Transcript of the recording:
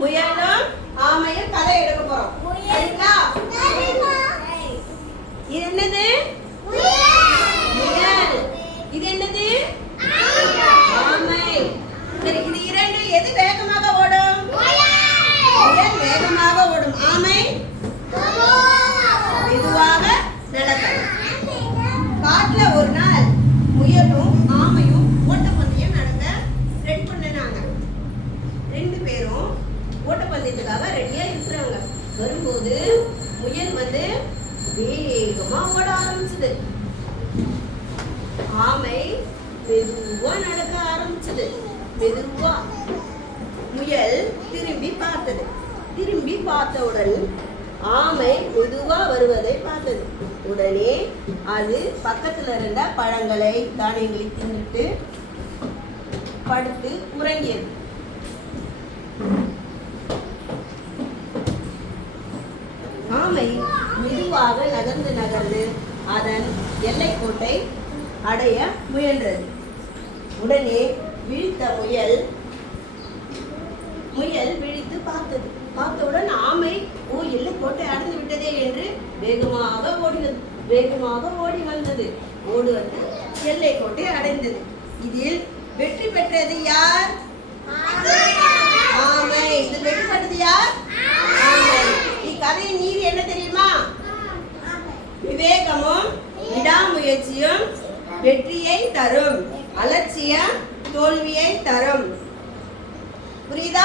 முயலும் ஆமையும் கதை எடுக்க போறோம். சரிங்களா? இது என்னது? முயல். இது என்னது? ஆமை. சரி இது இரண்டு எது வேகமாக ஓடும்? முயல். வேகமாக ஓடும். ஆமை? மெதுவாக நடக்கும் காட்டுல ஒரு நாள் ஓட்டப்பந்தயத்துக்காக ரெடியா இருக்கிறாங்க. வரும்போது முயல் வந்து வேகமா ஓட ஆரம்பிச்சது. ஆமை மெதுவா நடக்க ஆரம்பிச்சது. மெதுவா முயல் திரும்பி பார்த்தது. திரும்பி பார்த்தவுடன் ஆமை மெதுவா வருவதை பார்த்தது. உடனே அது பக்கத்துல இருந்த பழங்களை தானியங்களை தின்னுட்டு படுத்து உறங்கியது. ஆமை மெதுவாக நகர்ந்து நகர்ந்து அதன் எல்லைக்கோட்டை அடைய முயன்றது. உடனே விழித்த முயல் முயல் விழித்து பார்த்தது. பார்த்தவுடன் ஆமை ஓ எல்லைக்கோட்டை அடைந்து விட்டதே என்று வேகமாக ஓடினது. வேகமாக ஓடி வந்தது. ஓடு வந்து எல்லைக்கோட்டை அடைந்தது. இதில் வெற்றி பெற்றது யார் ஆமை இது வெற்றி பெற்றது யார் ஆமை நீதி என்ன தெரியுமா? விவேகமும் விடாமுயற்சியும் வெற்றியை தரும். அலட்சியம் தோல்வியை தரும். புரியுதா?